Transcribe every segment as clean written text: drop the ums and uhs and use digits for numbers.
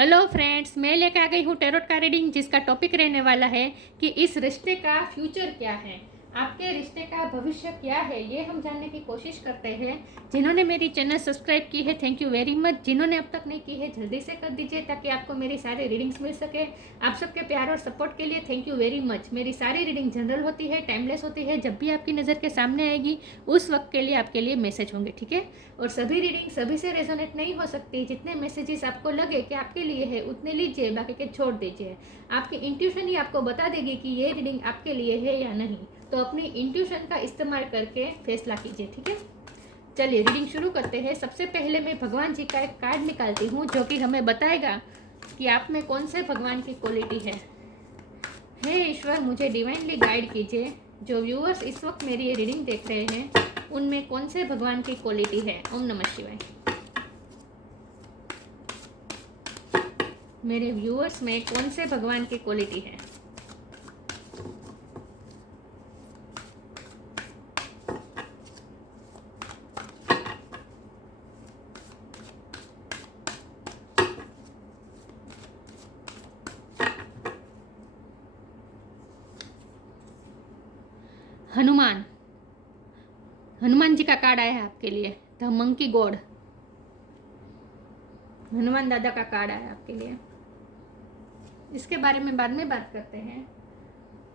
Hello friends, मैं लेकर आ गई हूँ टैरोट का रीडिंग, जिसका टॉपिक रहने वाला है कि इस रिश्ते का फ्यूचर क्या है, आपके रिश्ते का भविष्य क्या है, ये हम जानने की कोशिश करते हैं। जिन्होंने मेरी चैनल सब्सक्राइब की है, थैंक यू वेरी मच। जिन्होंने अब तक नहीं की है, जल्दी से कर दीजिए ताकि आपको मेरी सारी रीडिंग्स मिल सके। आप सबके प्यार और सपोर्ट के लिए थैंक यू वेरी मच। मेरी सारी रीडिंग जनरल होती है, टाइमलेस होती है। जब भी आपकी नज़र के सामने आएगी उस वक्त के लिए आपके लिए मैसेज होंगे, ठीक है। और सभी रीडिंग सभी से रेजोनेट नहीं हो सकती। जितने मैसेजेस आपको लगे कि आपके लिए है उतने लीजिए, बाकी के छोड़ दीजिए। आपकी इंट्यूशन ही आपको बता देगी कि ये रीडिंग आपके लिए है या नहीं। तो अपनी इंट्यूशन का इस्तेमाल करके फैसला कीजिए, ठीक है। चलिए रीडिंग शुरू करते हैं। सबसे पहले मैं भगवान जी का एक कार्ड निकालती हूँ जो कि हमें बताएगा कि आप में कौन से भगवान की क्वालिटी है। हे ईश्वर, मुझे डिवाइनली गाइड कीजिए। जो व्यूअर्स इस वक्त मेरी ये रीडिंग देख रहे हैं उनमें कौन से भगवान की क्वालिटी है। ओम नमः शिवाय। मेरे व्यूअर्स में कौन से भगवान की क्वालिटी है। हनुमान, हनुमान जी का कार्ड आया है आपके लिए। द मंकी गॉड, हनुमान दादा का कार्ड आया है आपके लिए। इसके बारे में बाद में बात करते हैं।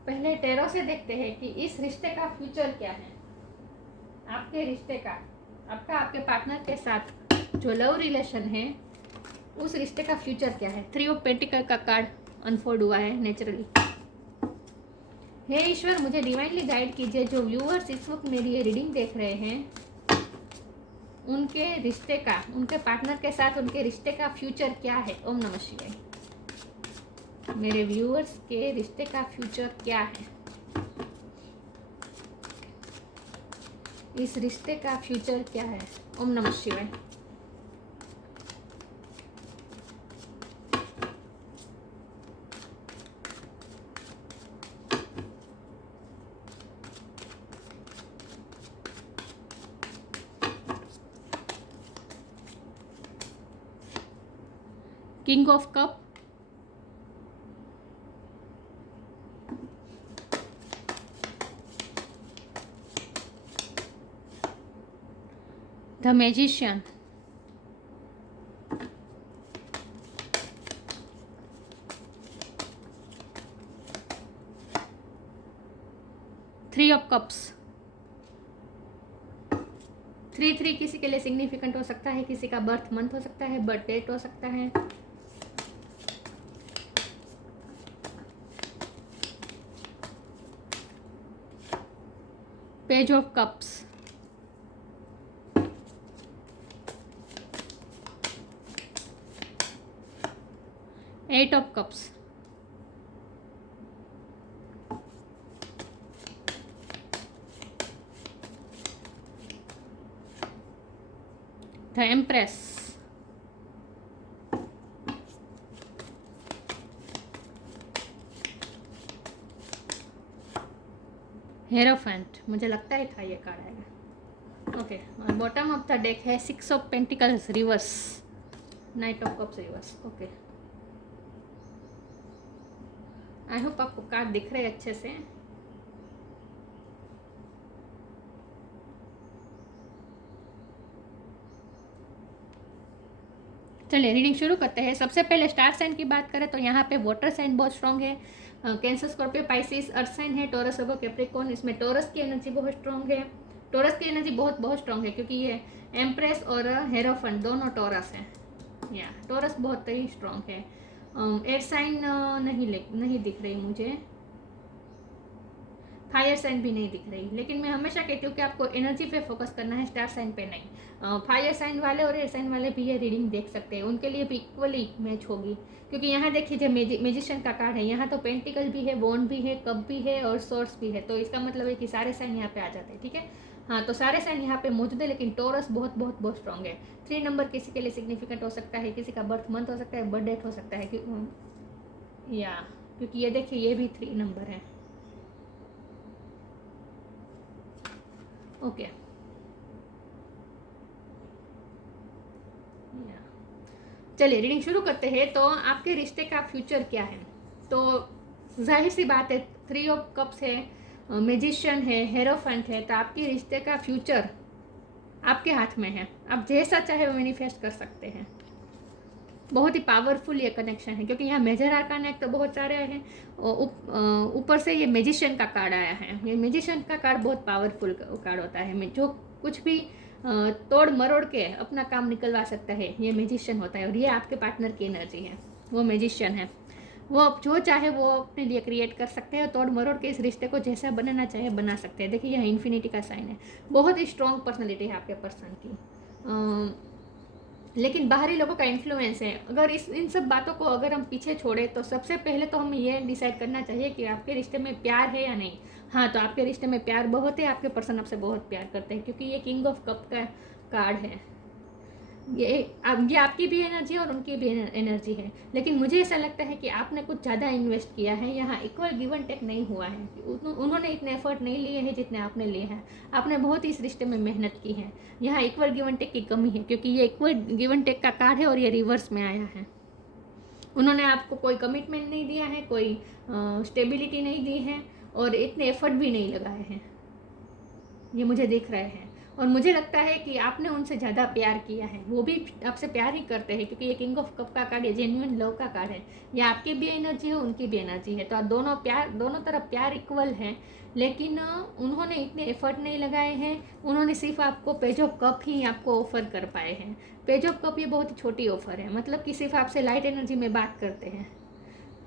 पहले टैरो से देखते हैं कि इस रिश्ते का फ्यूचर क्या है। आपके रिश्ते का, आपका आपके पार्टनर के साथ जो लव रिलेशन है उस रिश्ते का फ्यूचर क्या है। 3 ऑफ पेंटिकल का कार्ड अनफोल्ड हुआ है नेचुरली। हे ईश्वर, मुझे डिवाइनली गाइड कीजिए। जो व्यूअर्स इस वक्त मेरी ये रीडिंग देख रहे हैं उनके रिश्ते का, उनके पार्टनर के साथ उनके रिश्ते का फ्यूचर क्या है। ओम नमः शिवाय। मेरे व्यूअर्स के रिश्ते का फ्यूचर क्या है। इस रिश्ते का फ्यूचर क्या है। ओम नमः शिवाय। King of cup, the magician, three of cups. 3 किसी के लिए सिग्निफिकेंट हो सकता है, किसी का बर्थ मंथ हो सकता है, बर्थ डेट हो सकता है। Page of cups, eight of cups, the empress, hierophant. मुझे लगता है था ये कार्ड आएगा। ओके, और बॉटम ऑफ द डेक है 6 of pentacles reverse, night of cups reverse. Okay, I hope आपको कार्ड दिख रहे हैं अच्छे से। चलिए रीडिंग शुरू करते हैं। सबसे पहले स्टार साइन की बात करें तो यहाँ पे वाटर साइन बहुत स्ट्रॉन्ग है। Cancer, Scorpio, Pisces. Earth sign है टॉरस, वर्गो, कैप्रिकॉर्न। इसमें टॉरस की एनर्जी बहुत स्ट्रॉन्ग है। टॉरस की एनर्जी बहुत बहुत स्ट्रॉन्ग है क्योंकि ये एम्प्रेस और हेरोफेंट दोनों टॉरस हैं। या टॉरस बहुत ही स्ट्रॉन्ग है। एयर साइन नहीं दिख रही मुझे। फायर साइन भी नहीं दिख रही। लेकिन मैं हमेशा कहती हूँ कि आपको एनर्जी पे फोकस करना है, स्टार साइन पे नहीं। फायर साइन वाले और एयर साइन वाले भी ये रीडिंग देख सकते हैं, उनके लिए भी इक्वली मैच होगी। क्योंकि यहाँ देखिए जब मेजिशियन का कार्ड है, यहाँ तो पेंटिकल भी है, वॉन्ड भी है, कप भी है और सोर्स भी है। तो इसका मतलब है कि सारे साइन यहाँ पे आ जाते हैं, ठीक है। हाँ, तो सारे साइन यहाँ पे मौजूद है, लेकिन टॉरस बहुत बहुत बहुत स्ट्रॉन्ग है। 3 नंबर किसी के लिए सिग्निफिकेंट हो सकता है, किसी का बर्थ मंथ हो सकता है, बर्थ डेट हो सकता है। या क्योंकि ये देखिए ये भी 3 नंबर है। ओके, चलिए रीडिंग शुरू करते हैं। तो आपके रिश्ते का फ्यूचर क्या है? तो जाहिर सी बात है, 3 ऑफ कप्स है, मैजिशियन है, हेरोफेंट है, तो आपके रिश्ते का फ्यूचर आपके हाथ में है। आप जैसा चाहे वो मैनिफेस्ट कर सकते हैं। बहुत ही पावरफुल ये कनेक्शन है, क्योंकि यहाँ मेजर आर्कान तो बहुत सारे हैं, ऊपर से ये मैजिशियन का कार्ड आया है। ये मैजिशियन का कार्ड बहुत पावरफुल कार्ड होता है, जो कुछ भी तोड़ मरोड़ के अपना काम निकलवा सकता है, ये मैजिशियन होता है। और ये आपके पार्टनर की एनर्जी है, वो मैजिशियन है। वो अब जो चाहे वो अपने लिए क्रिएट कर सकते हैं, तोड़ मरोड़ के इस रिश्ते को जैसा बनाना चाहे बना सकते हैं। देखिए, यह इन्फिनिटी का साइन है। बहुत ही स्ट्रॉन्ग पर्सनैलिटी है आपके पर्सन की, लेकिन बाहरी लोगों का इन्फ्लुएंस है। अगर इन सब बातों को अगर हम पीछे छोड़े, तो सबसे पहले तो हमें ये डिसाइड करना चाहिए कि आपके रिश्ते में प्यार है या नहीं। हाँ, तो आपके रिश्ते में प्यार बहुत है, आपके पर्सन आपसे बहुत प्यार करते हैं, क्योंकि ये किंग ऑफ कप का कार्ड है। ये आपकी भी एनर्जी है और उनकी भी एनर्जी है। लेकिन मुझे ऐसा लगता है कि आपने कुछ ज़्यादा इन्वेस्ट किया है, यहाँ इक्वल गिव एंड टेक नहीं हुआ है। उन्होंने इतने एफर्ट नहीं लिए हैं जितने आपने लिए हैं। आपने बहुत ही इस रिश्ते में मेहनत की है। यहाँ इक्वल गिव एंड टेक की कमी है, क्योंकि ये इक्वल गिव एंड टेक का कार्ड है और ये रिवर्स में आया है। उन्होंने आपको कोई कमिटमेंट नहीं दिया है, कोई स्टेबिलिटी नहीं दी है, और इतने एफर्ट भी नहीं लगाए हैं, ये मुझे दिख रहे हैं। और मुझे लगता है कि आपने उनसे ज़्यादा प्यार किया है, वो भी आपसे प्यार ही करते हैं, क्योंकि ये किंग ऑफ कप का कार्ड है, जेन्युइन लव का कार्ड है। ये आपकी भी एनर्जी है, उनकी भी एनर्जी है। तो दोनों तरफ प्यार इक्वल है। लेकिन उन्होंने इतने एफर्ट नहीं लगाए हैं। उन्होंने सिर्फ आपको पेज ऑफ कप ही आपको ऑफर कर पाए हैं। पेज ऑफ कप ये बहुत ही छोटी ऑफर है, मतलब कि सिर्फ आपसे लाइट एनर्जी में बात करते हैं,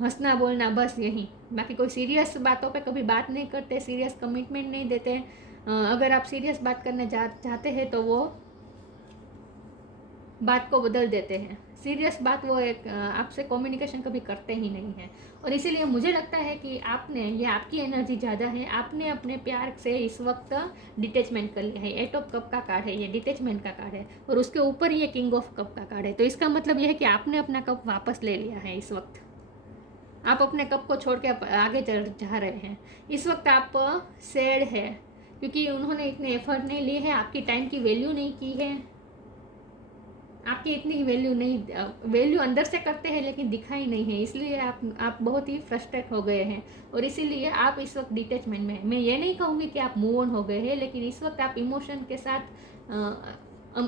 हंसना बोलना, बस यही। बाकी कोई सीरियस बातों पे कभी बात नहीं करते, सीरियस कमिटमेंट नहीं देते। अगर आप सीरियस बात करने चाहते हैं तो वो बात को बदल देते हैं। सीरियस बात वो एक आपसे कम्युनिकेशन कभी करते ही नहीं हैं। और इसीलिए मुझे लगता है कि ये आपकी एनर्जी ज़्यादा है। आपने अपने प्यार से इस वक्त डिटेचमेंट कर लिया है। 8 ऑफ कप का कार्ड है, ये डिटेचमेंट का कार्ड है, और उसके ऊपर ये किंग ऑफ कप का कार्ड है। तो इसका मतलब यह है कि आपने अपना कप वापस ले लिया है। इस वक्त आप अपने कप को छोड़ के आगे जा रहे हैं। इस वक्त आप सैड है, क्योंकि उन्होंने इतने एफर्ट नहीं लिए हैं, आपकी टाइम की वैल्यू नहीं की है, आपकी इतनी वैल्यू अंदर से करते हैं लेकिन दिखाई नहीं है। इसलिए आप बहुत ही फ्रस्ट्रेट हो गए हैं, और इसीलिए आप इस वक्त डिटैचमेंट में हैं। मैं ये नहीं कहूँगी कि आप मूव ऑन हो गए हैं, लेकिन इस वक्त आप इमोशन के साथ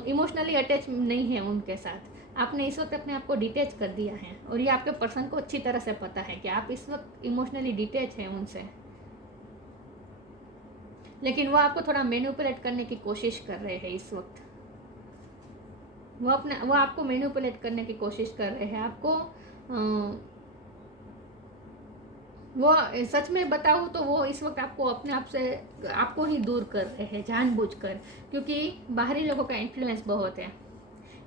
इमोशनली अटैच नहीं है उनके साथ। आपने इस वक्त अपने आप को डिटैच कर दिया है, और ये आपके पर्सन को अच्छी तरह से पता है कि आप इस वक्त इमोशनली डिटैच हैं उनसे। लेकिन वो आपको थोड़ा मैनिपुलेट करने की कोशिश कर रहे हैं इस वक्त। वो आपको मैनिपुलेट करने की कोशिश कर रहे हैं। वो सच में बताऊँ तो वो इस वक्त आपको अपने आप से आपको ही दूर कर रहे हैं जानबूझकर, क्योंकि बाहरी लोगों का इन्फ्लुएंस बहुत है।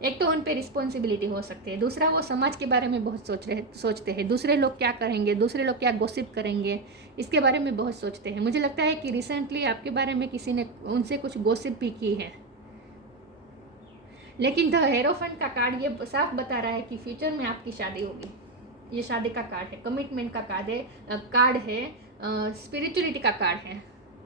एक तो उन पे रिस्पॉन्सिबिलिटी हो सकती है, दूसरा वो समाज के बारे में बहुत सोचते हैं। दूसरे लोग क्या करेंगे, दूसरे लोग क्या गॉसिप करेंगे, इसके बारे में बहुत सोचते हैं। मुझे लगता है कि रिसेंटली आपके बारे में किसी ने उनसे कुछ गॉसिप भी की है। लेकिन द हेरोफेंट का कार्ड ये साफ बता रहा है कि फ्यूचर में आपकी शादी होगी। ये शादी का कार्ड है, कमिटमेंट का कार्ड है, स्पिरिचुअलिटी का कार्ड है,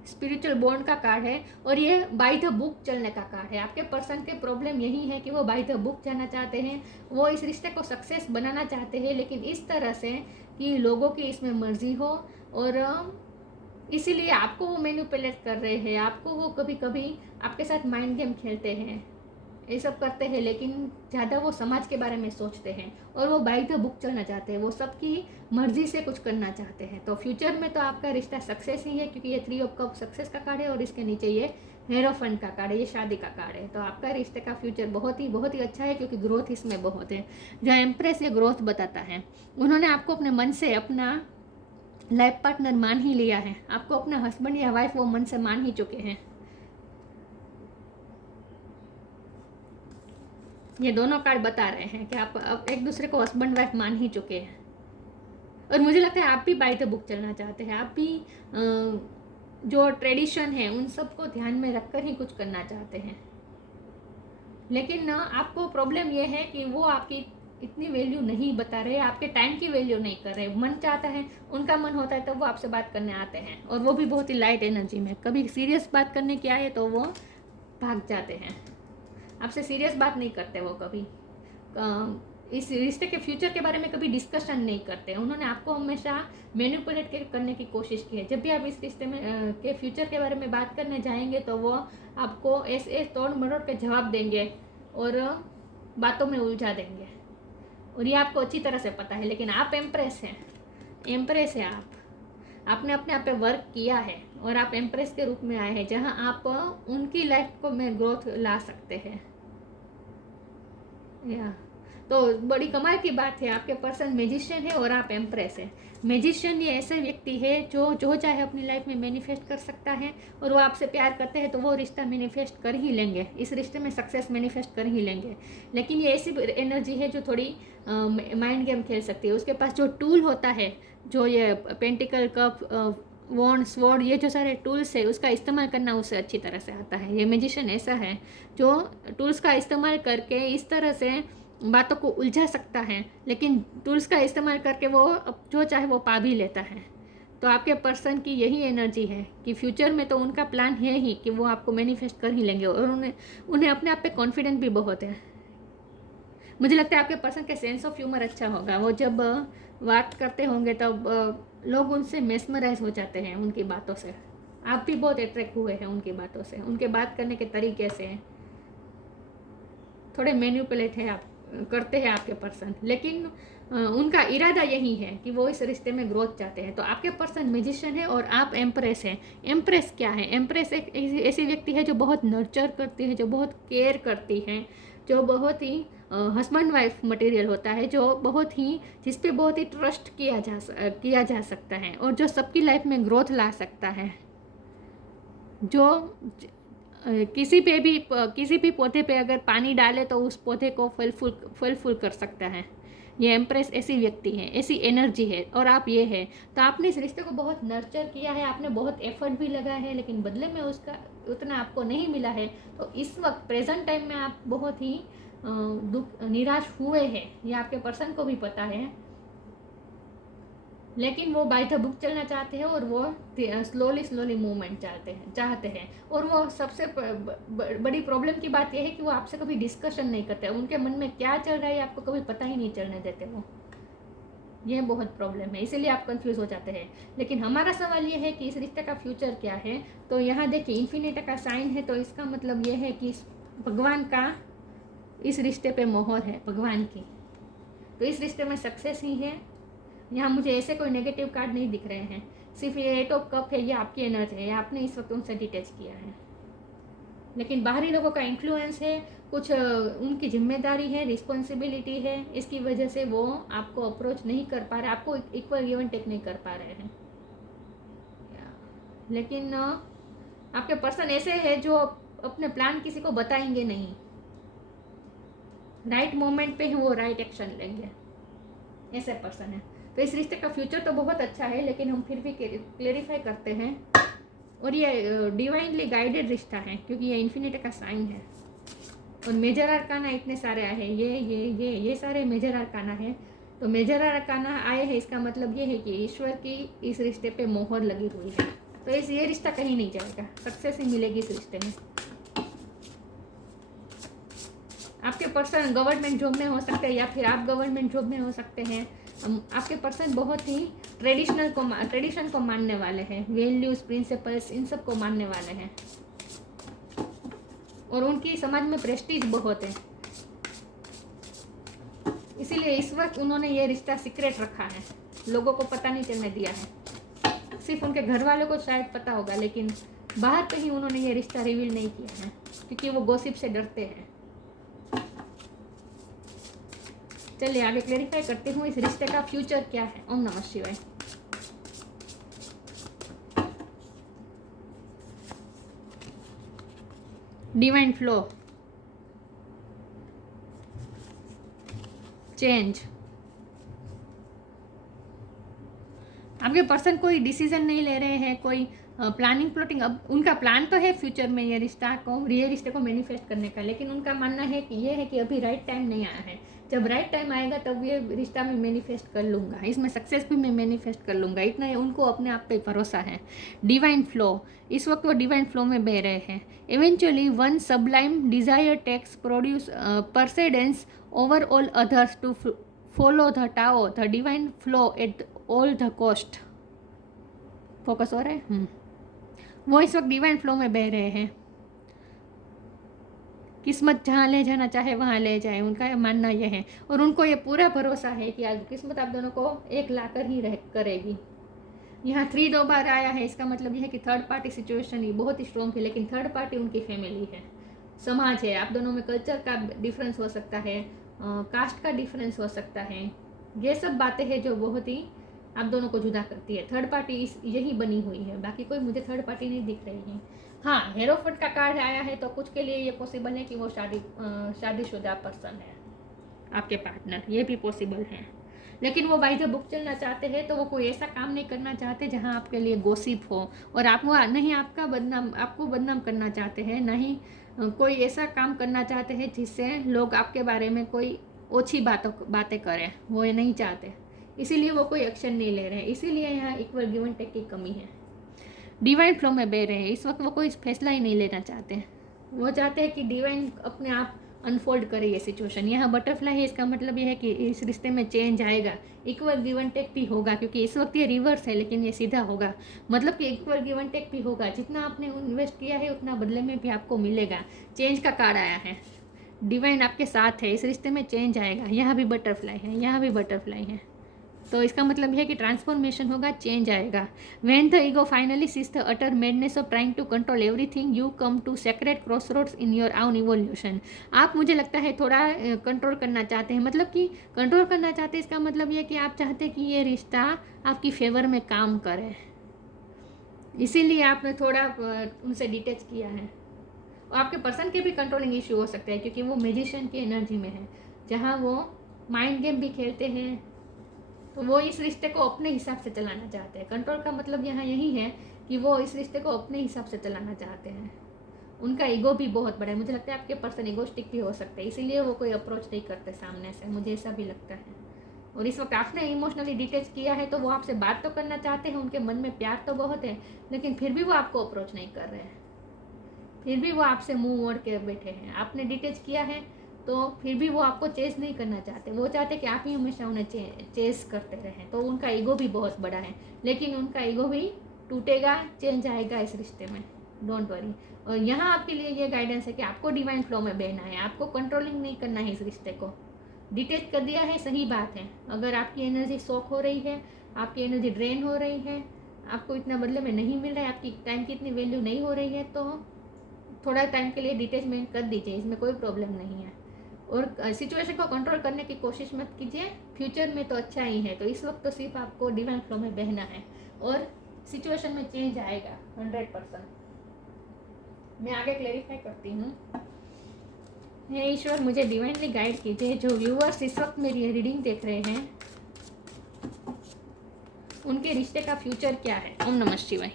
स्पिरिचुअल बॉन्ड का कार्ड है, और ये बाय द बुक चलने का कार्ड है। आपके पर्सन के प्रॉब्लम यही है कि वो बाय द बुक जाना चाहते हैं। वो इस रिश्ते को सक्सेस बनाना चाहते हैं, लेकिन इस तरह से कि लोगों की इसमें मर्जी हो, और इसीलिए आपको वो मैनिपुलेट कर रहे हैं। आपको वो कभी कभी आपके साथ माइंड गेम खेलते हैं, ये सब करते हैं, लेकिन ज़्यादा वो समाज के बारे में सोचते हैं, और वो बाय द बुक चलना चाहते हैं। वो सबकी मर्जी से कुछ करना चाहते हैं। तो फ्यूचर में तो आपका रिश्ता सक्सेस ही है, क्योंकि ये 3 ऑफ कप सक्सेस का कार्ड है, और इसके नीचे ये हेरोफेंट का कार्ड है, ये शादी का कार्ड है। तो आपका रिश्ते का फ्यूचर बहुत ही अच्छा है, क्योंकि ग्रोथ इसमें बहुत है। जो एम्प्रेस ये ग्रोथ बताता है। उन्होंने आपको अपने मन से अपना लाइफ पार्टनर मान ही लिया है। आपको अपना हस्बैंड या वाइफ वो मन से मान ही चुके हैं। ये दोनों कार्ड बता रहे हैं कि आप अब एक दूसरे को हस्बैंड वाइफ मान ही चुके हैं, और मुझे लगता है आप भी बाय द बुक चलना चाहते हैं। आप भी जो ट्रेडिशन है उन सबको ध्यान में रखकर ही कुछ करना चाहते हैं। लेकिन आपको प्रॉब्लम ये है कि वो आपकी इतनी वैल्यू नहीं बता रहे, आपके टाइम की वैल्यू नहीं कर रहे। मन चाहता है, उनका मन होता है तो वो आपसे बात करने आते हैं, और वो भी बहुत ही लाइट एनर्जी में। कभी सीरियस बात करने की आए तो वो भाग जाते हैं, आपसे सीरियस बात नहीं करते वो कभी। इस रिश्ते के फ्यूचर के बारे में कभी डिस्कशन नहीं करते। उन्होंने आपको हमेशा मैनिपुलेट करने की कोशिश की है। जब भी आप इस रिश्ते में के फ्यूचर के बारे में बात करने जाएंगे तो वो आपको ऐसे तोड़ मरोड़ के जवाब देंगे और बातों में उलझा देंगे, और ये आपको अच्छी तरह से पता है। लेकिन आप एम्प्रेस हैं, एम्प्रेस है आप। आपने अपने आप पे वर्क किया है और आप एम्प्रेस के रूप में आए हैं, जहां आप उनकी लाइफ को में ग्रोथ ला सकते हैं। या तो बड़ी कमाल की बात है, आपके पर्सन मैजिशियन है और आप एम्प्रेस है। मैजिशियन ये ऐसा व्यक्ति है जो चाहे अपनी लाइफ में मैनिफेस्ट कर सकता है, और वो आपसे प्यार करते हैं तो वो रिश्ता मैनिफेस्ट कर ही लेंगे, इस रिश्ते में सक्सेस मैनिफेस्ट कर ही लेंगे। लेकिन ये ऐसी एनर्जी है जो थोड़ी माइंड गेम खेल सकती है। उसके पास जो टूल होता है, जो ये पेंटिकल, कप, वॉन्ड, स्वॉर्ड, ये जो सारे टूल्स है उसका इस्तेमाल करना उसे अच्छी तरह से आता है। ये मैजिशियन ऐसा है जो टूल्स का इस्तेमाल करके इस तरह से बातों को उलझा सकता है, लेकिन टूल्स का इस्तेमाल करके वो जो चाहे वो पा भी लेता है। तो आपके पर्सन की यही एनर्जी है कि फ्यूचर में तो उनका प्लान है ही कि वो आपको मैनिफेस्ट कर ही लेंगे, और उन्हें अपने आप पे कॉन्फिडेंट भी बहुत है। मुझे लगता है आपके पर्सन के सेंस ऑफ ह्यूमर अच्छा होगा। वो जब बात करते होंगे तब लोग उनसे मेस्मराइज हो जाते हैं उनकी बातों से। आप भी बहुत अट्रैक्ट हुए हैं उनकी बातों से, उनके बात करने के तरीके से। थोड़े मैनिपुलेट है आप करते हैं आपके पर्सन, लेकिन उनका इरादा यही है कि वो इस रिश्ते में ग्रोथ चाहते हैं। तो आपके पर्सन मैजिशियन है और आप एम्प्रेस हैं। एम्प्रेस क्या है? एम्प्रेस एक ऐसी व्यक्ति है जो बहुत नर्चर करती है, जो बहुत केयर करती है, जो बहुत ही हस्बैंड वाइफ मटेरियल होता है, जो बहुत ही जिस पे बहुत ही ट्रस्ट किया जा सकता है, और जो सबकी लाइफ में ग्रोथ ला सकता है, जो किसी भी पौधे पे अगर पानी डाले तो उस पौधे को फल फूल कर सकता है। ये एम्प्रेस ऐसी व्यक्ति है, ऐसी एनर्जी है, और आप ये है। तो आपने इस रिश्ते को बहुत नर्चर किया है, आपने बहुत एफर्ट भी लगाया है, लेकिन बदले में उसका उतना आपको नहीं मिला है। तो इस वक्त प्रेजेंट टाइम में आप बहुत ही निराश हुए हैं, ये आपके पर्सन को भी पता है। लेकिन वो बाय द बुक चलना चाहते हैं, और वो स्लोली मूवमेंट चाहते हैं। और वो सबसे बड़ी प्रॉब्लम की बात यह है कि वो आपसे कभी डिस्कशन नहीं करते। उनके मन में क्या चल रहा है आपको कभी पता ही नहीं चलने देते वो। ये बहुत प्रॉब्लम है, इसीलिए आप कंफ्यूज हो जाते हैं। लेकिन हमारा सवाल ये है कि इस रिश्ते का फ्यूचर क्या है। तो यहाँ देखिए इन्फिनिटी का साइन है, तो इसका मतलब ये है कि भगवान का इस रिश्ते पे मोहर है, भगवान की। तो इस रिश्ते में सक्सेस ही है। यहाँ मुझे ऐसे कोई नेगेटिव कार्ड नहीं दिख रहे हैं। सिर्फ ये 8 ऑफ कप है, ये आपकी एनर्जी है, आपने इस वक्त उनसे डिटैच किया है। लेकिन बाहरी लोगों का इन्फ्लुएंस है, कुछ उनकी जिम्मेदारी है, रिस्पॉन्सिबिलिटी है, इसकी वजह से वो आपको अप्रोच नहीं कर पा रहे, आपको इक्वल गिव एंड टेक नहीं कर पा रहे हैं। लेकिन आपके पर्सन ऐसे है जो अपने प्लान किसी को बताएंगे नहीं, राइट मोमेंट पे वो राइट एक्शन लेंगे, ऐसे पर्सन है। तो इस रिश्ते का फ्यूचर तो बहुत अच्छा है, लेकिन हम फिर भी क्लेरिफाई करते हैं। और ये डिवाइनली गाइडेड रिश्ता है, क्योंकि ये इन्फिनिटी का साइन है। और मेजर आर्काना इतने सारे आए हैं, ये सारे मेजर आर्काना है। तो मेजर आर्काना आए हैं, इसका मतलब ये है कि ईश्वर की इस रिश्ते पे मोहर लगी हुई है। तो ये रिश्ता कहीं नहीं जाएगा, सक्सेस ही मिलेगी इस रिश्ते में। आपके पर्सन गवर्नमेंट जॉब में हो सकते हैं, या फिर आप गवर्नमेंट जॉब में हो सकते हैं। आपके पर्सन बहुत ही ट्रेडिशन को मानने वाले हैं, वैल्यूज, प्रिंसिपल्स, इन सब को मानने वाले हैं, और उनकी समाज में प्रेस्टीज बहुत है। इसीलिए इस वक्त उन्होंने ये रिश्ता सीक्रेट रखा है, लोगों को पता नहीं चलने दिया है। सिर्फ उनके घर वालों को शायद पता होगा, लेकिन बाहर कहीं उन्होंने ये रिश्ता रिवील नहीं किया है, क्योंकि वो गॉसिप से डरते हैं। चलिए आगे क्लेरिफाई करती हूँ, इस रिश्ते का फ्यूचर क्या है। ओम नमः शिवाय। Divine flow, change. आपके पर्सन कोई डिसीजन नहीं ले रहे हैं, कोई प्लानिंग प्लॉटिंग। अब उनका प्लान तो है फ्यूचर में ये रिश्ते को मैनिफेस्ट करने का, लेकिन उनका मानना है कि ये है कि अभी राइट टाइम नहीं आया है। जब राइट टाइम आएगा तब ये रिश्ता मैं मैनिफेस्ट कर लूँगा, इसमें सक्सेस भी मैं मैनिफेस्ट कर लूँगा, इतना उनको अपने आप पे भरोसा है। डिवाइन फ्लो, इस वक्त वो डिवाइन फ्लो में बह रहे हैं। Eventually one sublime desire takes produce precedence over all others to follow the Tao the divine flow at all the cost. Focus हो रहा है। वो इस वक्त डिवाइन फ्लो में बह रहे हैं। किस्मत जहाँ ले जाना चाहे वहाँ ले जाए, उनका मानना यह है। और उनको ये पूरा भरोसा है कि आज किस्मत आप दोनों को एक लाकर ही करेगी। यहाँ 3 2 बार आया है, इसका मतलब यह है कि थर्ड पार्टी सिचुएशन ही बहुत ही स्ट्रॉन्ग है, लेकिन थर्ड पार्टी उनकी फैमिली है, समाज है। आप दोनों में कल्चर का डिफरेंस हो सकता है, कास्ट का डिफरेंस हो सकता है। ये सब बातें हैं जो बहुत ही आप दोनों को जुदा करती है। थर्ड पार्टी यही बनी हुई है, बाकी कोई मुझे थर्ड पार्टी नहीं दिख रही है। हाँ, हेरोफट का कार्ड आया है, तो कुछ के लिए ये पॉसिबल है कि वो शादीशुदा पर्सन है, आपके पार्टनर, ये भी पॉसिबल है। लेकिन वो बाई द बुक चलना चाहते हैं, तो वो कोई ऐसा काम नहीं करना चाहते जहाँ आपके लिए गॉसिप हो, और आप वो नहीं आपको बदनाम करना चाहते हैं, नहीं कोई ऐसा काम करना चाहते हैं जिससे लोग आपके बारे में कोई ओछी बातें करें, वो ये नहीं चाहते। इसीलिए वो कोई एक्शन नहीं ले रहे हैं, इसीलिए यहाँ इक्वल गिव एंड टेक की कमी है। डिवाइन फ्लो में बह रहे हैं, इस वक्त वो कोई फैसला ही नहीं लेना चाहते हैं। वो चाहते हैं कि डिवाइन अपने आप अनफोल्ड करे ये सिचुएशन। यहाँ बटरफ्लाई है, इसका मतलब ये है कि इस रिश्ते में चेंज आएगा, इक्वल गिव एंड टेक भी होगा, क्योंकि इस वक्त ये रिवर्स है लेकिन ये सीधा होगा, मतलब कि इक्वल गिव एंड टेक भी होगा। जितना आपने इन्वेस्ट किया है उतना बदले में भी आपको मिलेगा। चेंज का कार्ड आया है, डिवाइन आपके साथ है, इस रिश्ते में चेंज आएगा। यहाँ भी बटरफ्लाई है, यहाँ भी बटरफ्लाई है, तो इसका मतलब यह है कि ट्रांसफॉर्मेशन होगा, चेंज आएगा। When the ego finally cease the utter madness of trying to control everything, you come to sacred crossroads in your own evolution. आप, मुझे लगता है, थोड़ा कंट्रोल करना चाहते हैं, मतलब कि कंट्रोल करना चाहते हैं, इसका मतलब यह कि आप चाहते हैं कि ये रिश्ता आपकी फेवर में काम करे, इसीलिए आपने थोड़ा उनसे डिटेच किया है। और आपके पर्सन के भी कंट्रोलिंग इशू हो सकते हैं, क्योंकि वो मैजिशियन की एनर्जी में है, जहाँ वो माइंड गेम भी खेलते हैं, तो वो इस रिश्ते को अपने हिसाब से चलाना चाहते हैं। कंट्रोल का मतलब यहाँ यही है कि वो इस रिश्ते को अपने हिसाब से चलाना चाहते हैं। उनका ईगो भी बहुत बड़ा है, मुझे लगता है आपके पर्सन ईगोस्टिक भी हो सकते हैं, इसीलिए वो कोई अप्रोच नहीं करते सामने से, मुझे ऐसा भी लगता है। और इस वक्त आपने इमोशनली डिटेच किया है, तो वो आपसे बात तो करना चाहते हैं, उनके मन में प्यार तो बहुत है, लेकिन फिर भी वो आपको अप्रोच नहीं कर रहे हैं, फिर भी वो आपसे मुंह मोड़ के बैठे हैं। आपने डिटेच किया है तो फिर भी वो आपको चेस नहीं करना चाहते, वो चाहते कि आप ही हमेशा उन्हें चेस करते रहें। तो उनका ईगो भी बहुत बड़ा है, लेकिन उनका ईगो भी टूटेगा, चेंज आएगा इस रिश्ते में, डोंट वरी। और यहाँ आपके लिए ये गाइडेंस है कि आपको डिवाइन फ्लो में बहना है, आपको कंट्रोलिंग नहीं करना है इस रिश्ते को। डिटेच कर दिया है, सही बात है। अगर आपकी एनर्जी शॉक हो रही है, आपकी एनर्जी ड्रेन हो रही है, आपको इतना बदले में नहीं मिल रहा है, आपकी टाइम की इतनी वैल्यू नहीं हो रही है, तो थोड़ा टाइम के लिए डिटेचमेंट कर दीजिए, इसमें कोई प्रॉब्लम नहीं है। और सिचुएशन को कंट्रोल करने की कोशिश मत कीजिए, फ्यूचर में तो अच्छा ही है। तो इस वक्त तो सिर्फ आपको डिवाइन फ्लो में बहना है और सिचुएशन में चेंज आएगा 100%। मैं आगे क्लेरिफाई करती हूँ। हे ईश्वर, मुझे डिवाइनली गाइड कीजिए। जो व्यूअर्स इस वक्त मेरी रीडिंग देख रहे हैं, उनके रिश्ते का फ्यूचर क्या है। ओम नमः शिवाय।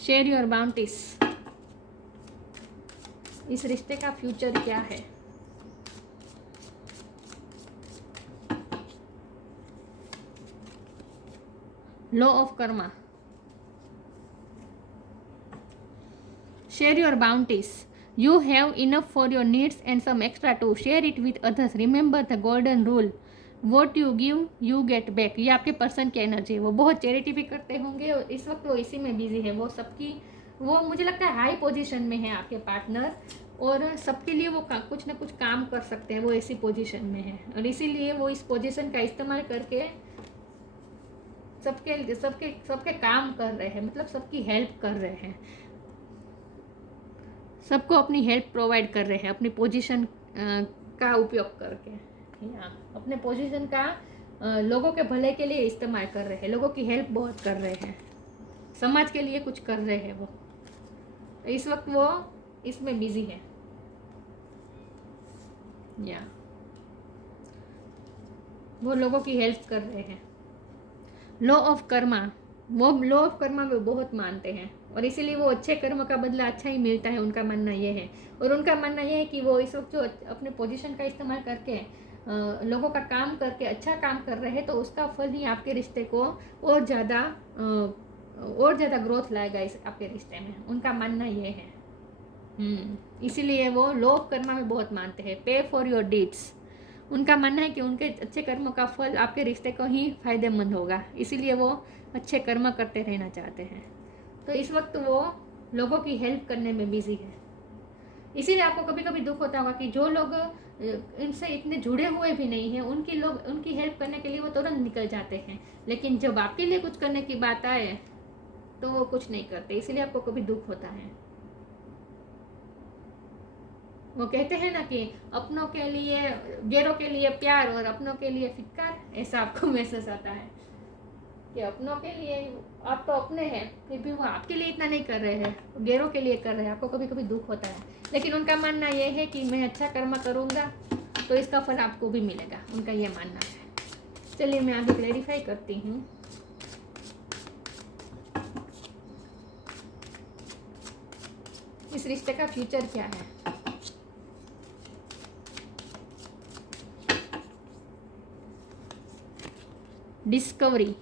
Share your bounties. इस रिश्ते का फ्यूचर क्या है। Law of Karma. Share your bounties. You have enough for your needs and some extra to share it with others. Remember the golden rule. What you give, you get back. ये आपके person की energy है। वो बहुत charity भी करते होंगे और इस वक्त वो इसी में बिजी है। वो सबकी, वो मुझे लगता है हाई पोजीशन में है आपके पार्टनर, और सबके लिए वो कुछ ना कुछ काम कर सकते हैं। वो ऐसी पोजीशन में है और इसीलिए वो इस पोजीशन का इस्तेमाल करके सबके सबके सबके काम कर रहे हैं, मतलब सबकी हेल्प कर रहे हैं, सबको अपनी हेल्प प्रोवाइड कर रहे हैं, अपनी पोजीशन का उपयोग करके, या अपने पोजीशन का लोगों के भले के लिए इस्तेमाल कर रहे हैं, लोगों की हेल्प बहुत कर रहे हैं, समाज के लिए कुछ कर रहे हैं। वो इस वक्त वो इसमें बिजी है, या वो लोगों की हेल्प कर रहे हैं। Law of Karma. वो लोभ कर्म में बहुत मानते हैं और इसीलिए वो अच्छे कर्म का बदला अच्छा ही मिलता है, उनका मानना ये है। और उनका मानना ये है कि वो इस वक्त जो अपने पोजीशन का इस्तेमाल करके लोगों का काम करके अच्छा काम कर रहे हैं, तो उसका फल ही आपके रिश्ते को और ज़्यादा ग्रोथ लाएगा इस आपके रिश्ते में, उनका मानना ये है। इसीलिए वो लोभ कर्म में बहुत मानते हैं, पे फॉर योर डीड्स। उनका मानना है कि उनके अच्छे कर्मों का फल आपके रिश्ते को ही फायदेमंद होगा, इसीलिए वो अच्छे कर्म करते रहना चाहते हैं। तो इस वक्त वो लोगों की हेल्प करने में बिजी है। इसीलिए आपको कभी कभी दुख होता होगा कि जो लोग इनसे इतने जुड़े हुए भी नहीं हैं, उनकी हेल्प करने के लिए वो तुरंत निकल जाते हैं, लेकिन जब आपके लिए कुछ करने की बात आए तो वो कुछ नहीं करते, इसीलिए आपको कभी दुख होता है। वो कहते हैं ना कि अपनों के लिए गैरों के लिए प्यार और अपनों के लिए फिटकार, ऐसा आपको महसूस आता है कि अपनों के लिए आप तो अपने हैं, फिर भी वो आपके लिए इतना नहीं कर रहे हैं, गैरों के लिए कर रहे हैं, आपको कभी कभी दुख होता है। लेकिन उनका मानना ये है कि मैं अच्छा कर्म करूँगा तो इसका फल आपको भी मिलेगा, उनका ये मानना है। चलिए मैं आगे क्लैरिफाई करती हूँ। इस रिश्ते का फ्यूचर क्या है? Discovery,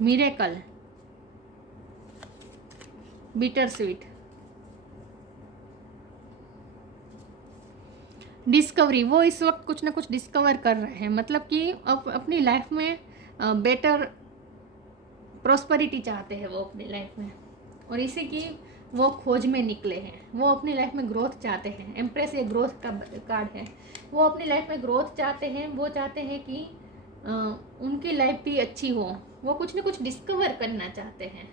miracle, bitter sweet. Discovery, वो इस वक्त कुछ ना कुछ डिस्कवर कर रहे हैं, मतलब कि अपनी लाइफ में बेटर प्रॉस्पेरिटी चाहते हैं वो अपनी लाइफ में, और इसी की वो खोज में निकले हैं। वो अपनी लाइफ में ग्रोथ चाहते हैं। एम्प्रेस ये ग्रोथ का कार्ड है। वो अपनी लाइफ में ग्रोथ चाहते हैं, वो चाहते हैं कि उनकी लाइफ भी अच्छी हो, वो कुछ ना कुछ डिस्कवर करना चाहते हैं।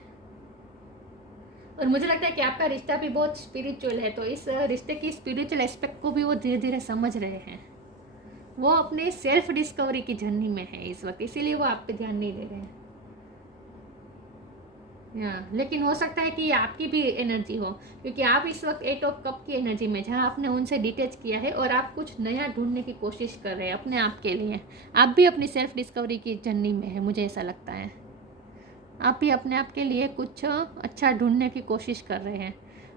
और मुझे लगता है कि आपका रिश्ता भी बहुत स्पिरिचुअल है, तो इस रिश्ते की स्पिरिचुअल एस्पेक्ट को भी वो धीरे धीरे समझ रहे हैं। वो अपने सेल्फ डिस्कवरी की जर्नी में है इस वक्त, इसीलिए वो आप पे ध्यान नहीं दे रहे हैं। लेकिन हो सकता है कि ये आपकी भी एनर्जी हो, क्योंकि आप इस वक्त 8 ऑफ कप की एनर्जी में, जहाँ आपने उनसे डिटेच किया है और आप कुछ नया ढूंढने की कोशिश कर रहे हैं अपने आप के लिए। आप भी अपनी सेल्फ डिस्कवरी की जर्नी में है, मुझे ऐसा लगता है। आप भी अपने आप के लिए कुछ अच्छा ढूंढने की कोशिश कर रहे हैं।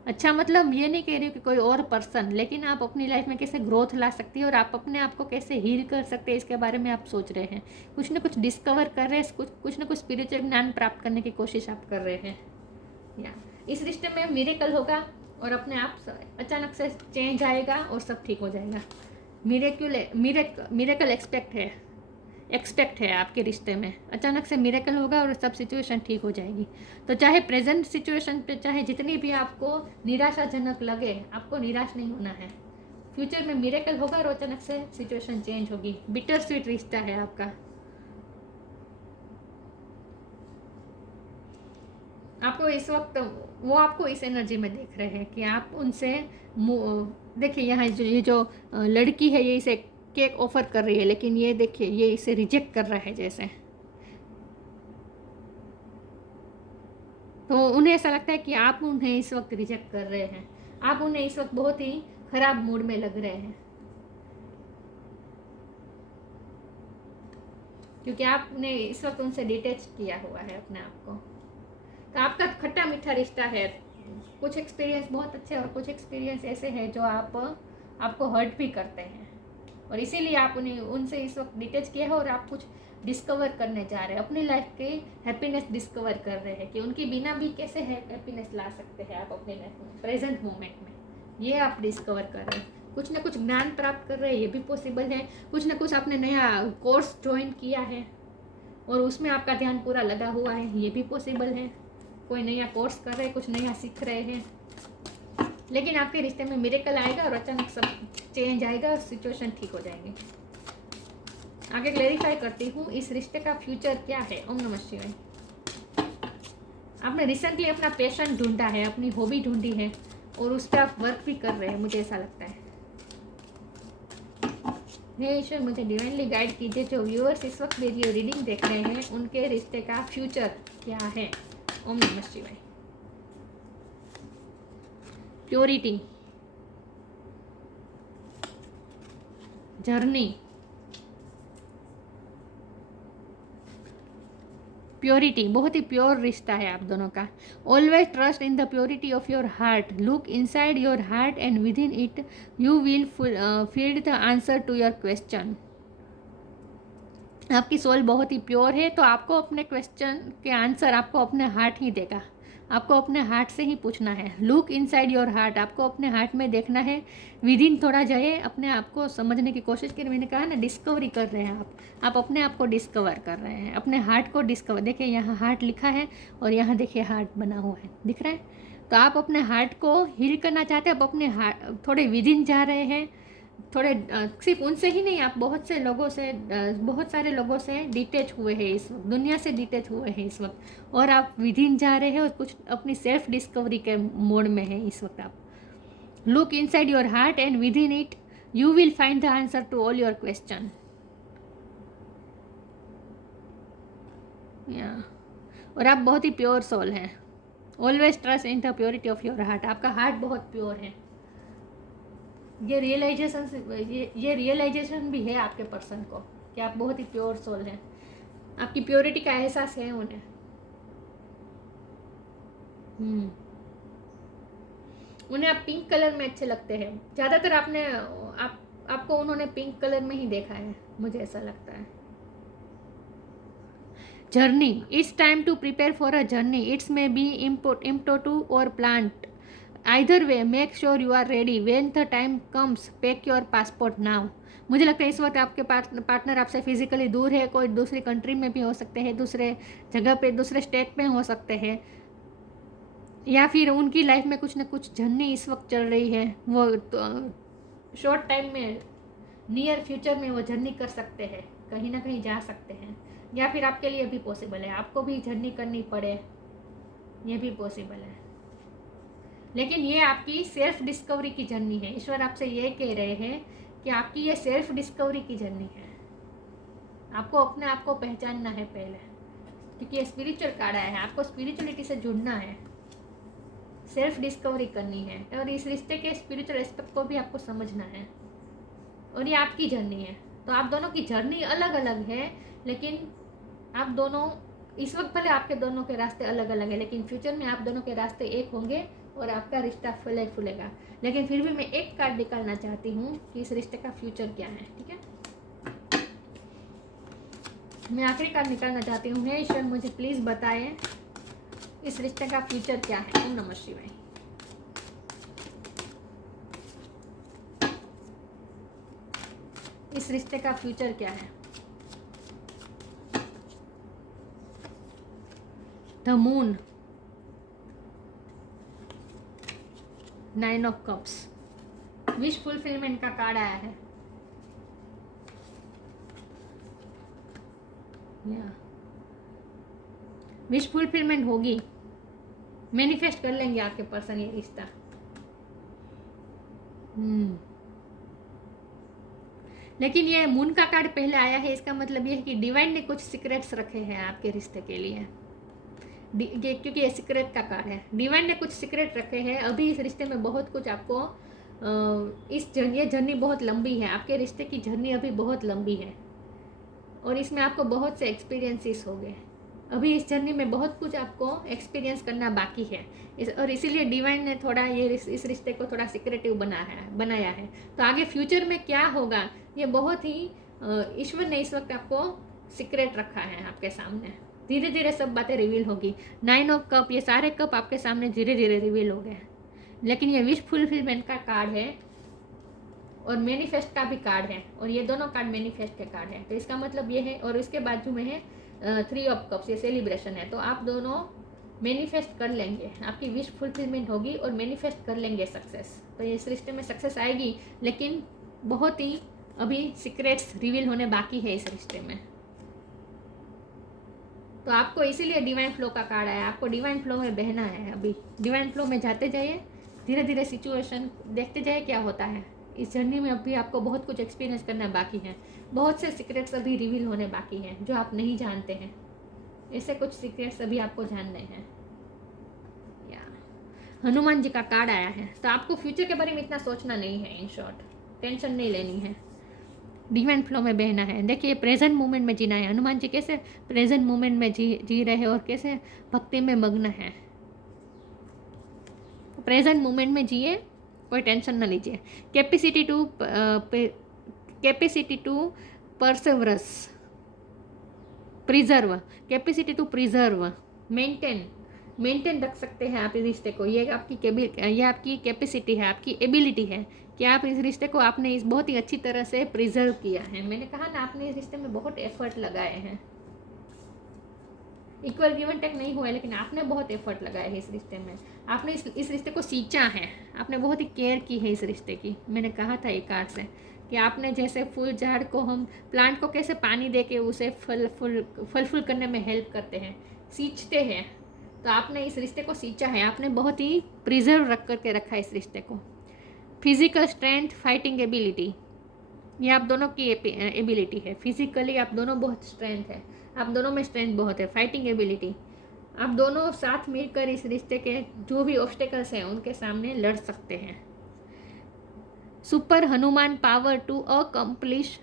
अच्छा, मतलब ये नहीं कह रही हूँ कि कोई और पर्सन, लेकिन आप अपनी लाइफ में कैसे ग्रोथ ला सकती है और आप अपने आप को कैसे हील कर सकते हैं, इसके बारे में आप सोच रहे हैं। कुछ ना कुछ डिस्कवर कर रहे हैं, कुछ ना कुछ स्पिरिचुअल ज्ञान प्राप्त करने की कोशिश आप कर रहे हैं। या इस रिश्ते में मिरेकल होगा और अपने आप अचानक से चेंज आएगा और सब ठीक हो जाएगा। मिरेकल एक्सपेक्ट है आपके रिश्ते में। अचानक से मिरेकल होगा और सब सिचुएशन ठीक हो जाएगी। तो चाहे प्रेजेंट सिचुएशन पे चाहे जितनी भी आपको निराशाजनक लगे, आपको निराश नहीं होना है। फ्यूचर में मिरेकल होगा और अचानक से सिचुएशन चेंज होगी। बिटर स्वीट रिश्ता है आपका। आपको इस वक्त वो आपको इस एनर्जी में देख रहे हैं कि आप उनसे देखिए, यहाँ ये जो लड़की है, ये इसे केक ऑफर कर रही है, लेकिन ये देखिए ये इसे रिजेक्ट कर रहा है जैसे। तो उन्हें ऐसा लगता है कि आप उन्हें इस वक्त रिजेक्ट कर रहे हैं, आप उन्हें इस वक्त बहुत ही खराब मूड में लग रहे हैं, क्योंकि आपने इस वक्त उनसे डिटैच किया हुआ है अपने आप को। तो आपका खट्टा मीठा रिश्ता है। कुछ एक्सपीरियंस बहुत अच्छे और कुछ एक्सपीरियंस ऐसे हैं जो आपको हर्ट भी करते हैं, और इसीलिए आप उन्हें उनसे इस वक्त डिटैच किया है और आप कुछ डिस्कवर करने जा रहे हैं, अपनी लाइफ के हैप्पीनेस डिस्कवर कर रहे हैं कि उनके बिना भी कैसे हैप्पीनेस ला सकते हैं आप अपनी लाइफ में, प्रेजेंट मोमेंट में। ये आप डिस्कवर कर रहे हैं, कुछ ना कुछ ज्ञान प्राप्त कर रहे हैं, ये भी पॉसिबल है। कुछ ना कुछ आपने नया कोर्स ज्वाइन किया है और उसमें आपका ध्यान पूरा लगा हुआ है, ये भी पॉसिबल है। कोई नया कोर्स कर रहे हैं, कुछ नया सीख रहे हैं, लेकिन आपके रिश्ते में मिरेकल आएगा और अचानक सब चेंज आएगा और सिचुएशन ठीक हो जाएगी। आगे क्लेरिफाई करती हूँ, इस रिश्ते का फ्यूचर क्या है। ओम नमः शिवाय। आपने रिसेंटली अपना पैशन ढूंढा है, अपनी हॉबी ढूंढी है और उस पर आप वर्क भी कर रहे हैं, मुझे ऐसा लगता है। हे ईश्वर, मुझे डिवाइनली गाइड कीजिए, जो व्यूअर्स इस वक्त मेरी रीडिंग देख रहे हैं उनके रिश्ते का फ्यूचर क्या है। ओम नमः शिवाय। प्योरिटी, जर्नी, प्योरिटी, बहुत ही प्योर रिश्ता है आप दोनों का। Always trust in the purity of your heart, look inside your heart and within it you will find the answer to your question. आपकी सोल बहुत ही प्योर है, तो आपको अपने क्वेश्चन के आंसर आपको अपने हार्ट ही देगा। आपको अपने हार्ट से ही पूछना है। लुक इनसाइड योर हार्ट, आपको अपने हार्ट में देखना है। विदिन थोड़ा जाइए, अपने आप को समझने की कोशिश करिए। मैंने कहा ना, डिस्कवरी कर रहे हैं आप अपने आप को डिस्कवर कर रहे हैं, अपने हार्ट को डिस्कवर। देखिए यहाँ हार्ट लिखा है और यहाँ देखिए हार्ट बना हुआ है, दिख रहा है। तो आप अपने हार्ट को हील करना चाहते हैं, आप अपने हार्ट थोड़े विदिन जा रहे हैं, थोड़े सिर्फ उनसे ही नहीं, आप बहुत से लोगों से, बहुत सारे लोगों से डिटेच हुए हैं इस वक्त, दुनिया से डिटेच हुए हैं इस वक्त, और आप विदिन जा रहे हैं और कुछ अपनी सेल्फ डिस्कवरी के मोड में है इस वक्त आप। Look inside your heart and within it you will find the answer to all your question. और आप बहुत ही प्योर सोल हैं। Always trust in the purity of your heart, आपका हार्ट बहुत प्योर है। ये रियलाइजेशन भी है आपके पर्सन को कि आप बहुत ही प्योर सोल हैं। आपकी प्योरिटी का एहसास है उन्हें। उन्हें आप पिंक कलर में अच्छे लगते हैं ज़्यादातर। आपको उन्होंने पिंक कलर में ही देखा है, मुझे ऐसा लगता है। Journey, it's time to prepare for a journey, it's may be important or plant, either way make sure you are ready when the time comes, pack your passport now. मुझे लगता है इस वक्त आपके पार्टनर आपसे फिजिकली दूर है, कोई दूसरी कंट्री में भी हो सकते हैं, दूसरे जगह पे, दूसरे स्टेट में हो सकते हैं, या फिर उनकी लाइफ में कुछ ना कुछ जर्नी इस वक्त चल रही है। वो शॉर्ट टाइम में, नियर फ्यूचर में वो जर्नी कर सकते हैं, कहीं ना कहीं जा सकते हैं, या फिर आपके लिए भी पॉसिबल है आपको भी जर्नी करनी पड़े, ये भी पॉसिबल है। लेकिन ये आपकी सेल्फ डिस्कवरी की जर्नी है। ईश्वर आपसे ये कह रहे हैं कि आपकी ये सेल्फ डिस्कवरी की जर्नी है। आपको अपने आप को पहचानना है पहले, क्योंकि ये स्पिरिचुअल कार्ड आया है। आपको स्पिरिचुअलिटी से जुड़ना है, सेल्फ डिस्कवरी करनी है, और इस रिश्ते के स्पिरिचुअल एस्पेक्ट को भी आपको समझना है, और ये आपकी जर्नी है। तो आप दोनों की जर्नी अलग अलग है, लेकिन आप दोनों इस वक्त भले आपके दोनों के रास्ते अलग अलग है, लेकिन फ्यूचर में आप दोनों के रास्ते एक होंगे और आपका रिश्ता फूलेगा। लेकिन फिर भी मैं एक कार्ड निकालना चाहती हूँ कि इस रिश्ते का फ्यूचर क्या है। ठीक है, मैं आखिरी कार्ड निकालना चाहती हूँ। हे ईश्वर, मुझे प्लीज़ बताएं इस रिश्ते का फ्यूचर क्या है। ओम नमः शिवाय। इस रिश्ते का फ्यूचर क्या है? The moon, 9 of cups, wish fulfilment का कार्ड आया है। विश फुलफिलमेंट होगी, मैनिफेस्ट कर लेंगे आपके पर्सन ये रिश्ता। लेकिन ये मून का कार्ड पहले आया है, इसका मतलब ये है कि डिवाइन ने कुछ सीक्रेट्स रखे हैं आपके रिश्ते के लिए, क्योंकि ये सीक्रेट का कार्ड है। डिवाइन ने कुछ सीक्रेट रखे हैं। अभी इस रिश्ते में बहुत कुछ आपको, ये जर्नी बहुत लंबी है, आपके रिश्ते की जर्नी अभी बहुत लंबी है, और इसमें आपको बहुत से एक्सपीरियंसेस हो गए। अभी इस जर्नी में बहुत कुछ आपको एक्सपीरियंस करना बाकी है, और इसीलिए डिवाइन ने थोड़ा इस रिश्ते को थोड़ा सिक्रेटिव बनाया है। तो आगे फ्यूचर में क्या होगा, ये बहुत ही ईश्वर ने इस वक्त आपको सीक्रेट रखा है आपके सामने। धीरे धीरे सब बातें रिवील होगी। 9 ऑफ कप, ये सारे कप आपके सामने धीरे धीरे रिवील हो गए। लेकिन ये विश फुलफिलमेंट का कार्ड है और मैनिफेस्ट का भी कार्ड है, और ये दोनों कार्ड मैनिफेस्ट के कार्ड है। तो इसका मतलब ये है, और इसके बाजू में है 3 ऑफ कप्स, ये सेलिब्रेशन है। तो आप दोनों मैनिफेस्ट कर लेंगे, आपकी विश फुलफिलमेंट होगी और मैनिफेस्ट कर लेंगे सक्सेस। तो इस रिश्ते में सक्सेस आएगी, लेकिन बहुत ही अभी सीक्रेट्स रिवील होने बाकी है इस रिश्ते में। तो आपको इसीलिए डिवाइन फ्लो का कार्ड आया। आपको डिवाइन फ्लो में बहना है। अभी डिवाइन फ्लो में जाते जाइए, धीरे धीरे सिचुएशन देखते जाइए क्या होता है। इस जर्नी में अभी आपको बहुत कुछ एक्सपीरियंस करना बाकी है, बहुत से सीक्रेट्स अभी रिवील होने बाकी हैं जो आप नहीं जानते हैं। ऐसे कुछ सीक्रेट्स अभी आपको जानने हैं। हनुमान जी का कार्ड आया है। तो आपको फ्यूचर के बारे में इतना सोचना नहीं है, इन शॉर्ट टेंशन नहीं लेनी है। डिवाइन फ्लो में बहना है। देखिए प्रेजेंट मोमेंट में जीना है। हनुमान जी कैसे प्रेजेंट मोमेंट में जी रहे हैं और कैसे भक्ति में मग्न है। प्रेजेंट मोमेंट में जिए, कोई टेंशन ना लीजिए। Capacity to persevere, preserve, capacity to preserve, maintain रख सकते हैं आप इस रिश्ते को। ये आपकी कैपेसिटी है, आपकी एबिलिटी है कि आप इस रिश्ते को आपने इस बहुत ही अच्छी तरह से प्रिजर्व किया है। मैंने कहा ना, आपने इस रिश्ते में बहुत एफर्ट लगाए हैं। इक्वल गिवन टेक नहीं हुआ है, लेकिन आपने बहुत एफर्ट लगाया है इस रिश्ते में। आपने इस रिश्ते को सींचा है, आपने बहुत ही केयर की है इस रिश्ते की। मैंने कहा था एक आर्ट से कि आपने जैसे फूल झाड़ को, हम प्लांट को कैसे पानी दे के उसे फल करने में हेल्प करते हैं, सींचते हैं, तो आपने इस रिश्ते को सींचा है। आपने बहुत ही प्रिजर्व रख करके रखा है इस रिश्ते को। फिजिकल स्ट्रेंथ, फाइटिंग एबिलिटी, ये आप दोनों की एबिलिटी है। फिजिकली आप दोनों बहुत स्ट्रेंथ है, आप दोनों में स्ट्रेंथ बहुत है। फाइटिंग एबिलिटी, आप दोनों साथ मिलकर इस रिश्ते के जो भी ऑब्स्टेकल्स हैं उनके सामने लड़ सकते हैं। Super Hanuman power to accomplish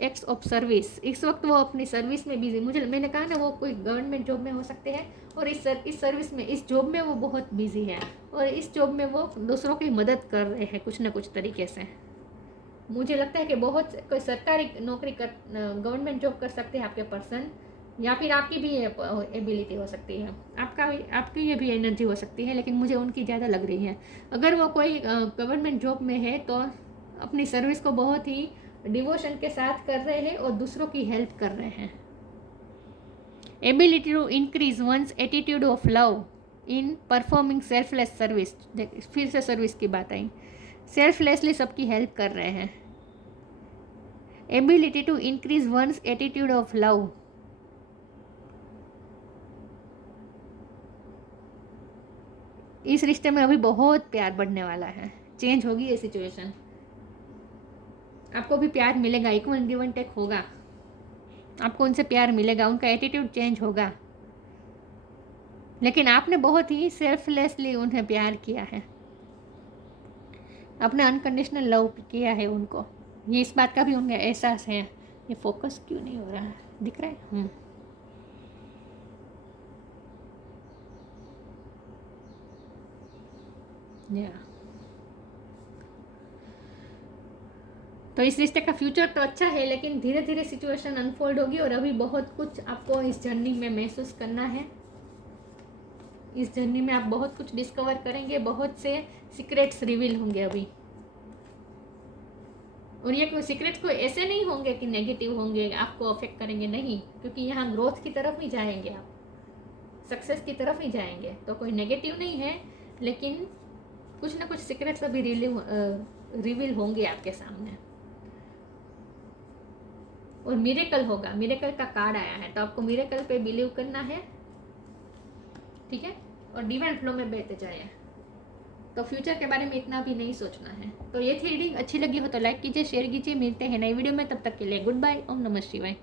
acts of service, इस वक्त वो अपनी सर्विस में बिजी। मैंने कहा ना, वो कोई गवर्नमेंट जॉब में हो सकते हैं और इस सर्विस में, इस जॉब में वो बहुत बिजी है और इस जॉब में वो दूसरों की मदद कर रहे हैं कुछ ना कुछ तरीके से। मुझे लगता है कि बहुत कोई सरकारी नौकरी कर, गवर्नमेंट जॉब कर सकते हैं आपके पर्सन, या फिर आपकी भी एबिलिटी हो सकती है, आपकी ये भी एनर्जी हो सकती है, लेकिन मुझे उनकी ज़्यादा लग रही है। अगर वो कोई गवर्नमेंट जॉब में है तो अपनी सर्विस को बहुत ही डिवोशन के साथ कर रहे हैं और दूसरों की हेल्प कर रहे हैं। Ability to increase one's attitude of love in performing selfless service, फिर से सर्विस की बात आई, सेल्फलेसली सबकी हेल्प कर रहे हैं। Ability to increase one's attitude of love, इस रिश्ते में अभी बहुत प्यार बढ़ने वाला है, चेंज होगी ये सिचुएशन, आपको भी प्यार मिलेगा, इक्वल गिव एंड टेक होगा, आपको उनसे प्यार मिलेगा, उनका एटीट्यूड चेंज होगा, लेकिन आपने बहुत ही सेल्फलेसली उन्हें प्यार किया है, आपने अनकंडीशनल लव किया है उनको। ये इस बात का भी उन्हें एहसास है। ये फोकस क्यों नहीं हो रहा है, दिख रहा है? तो इस रिश्ते का फ्यूचर तो अच्छा है, लेकिन धीरे धीरे सिचुएशन अनफोल्ड होगी और अभी बहुत कुछ आपको इस जर्नी में महसूस करना है। इस जर्नी में आप बहुत कुछ डिस्कवर करेंगे, बहुत से सीक्रेट्स रिवील होंगे अभी। और ये कोई सीक्रेट्स कोई ऐसे नहीं होंगे कि नेगेटिव होंगे, आपको अफेक्ट करेंगे, नहीं, क्योंकि यहाँ ग्रोथ की तरफ ही जाएंगे, आप सक्सेस की तरफ ही जाएंगे, तो कोई नेगेटिव नहीं है, लेकिन कुछ ना कुछ सीक्रेट्स अभी रिवील होंगे आपके सामने। और मिरेकल होगा, मिरेकल का कार्ड आया है, तो आपको मिरेकल पे बिलीव करना है, ठीक है, और डिवाइन फ्लो में बहते जाए। तो फ्यूचर के बारे में इतना भी नहीं सोचना है। तो ये थी रीडिंग, अच्छी लगी हो तो लाइक कीजिए, शेयर कीजिए। मिलते हैं नई वीडियो में, तब तक के लिए गुड बाय। ओम नमः शिवाय।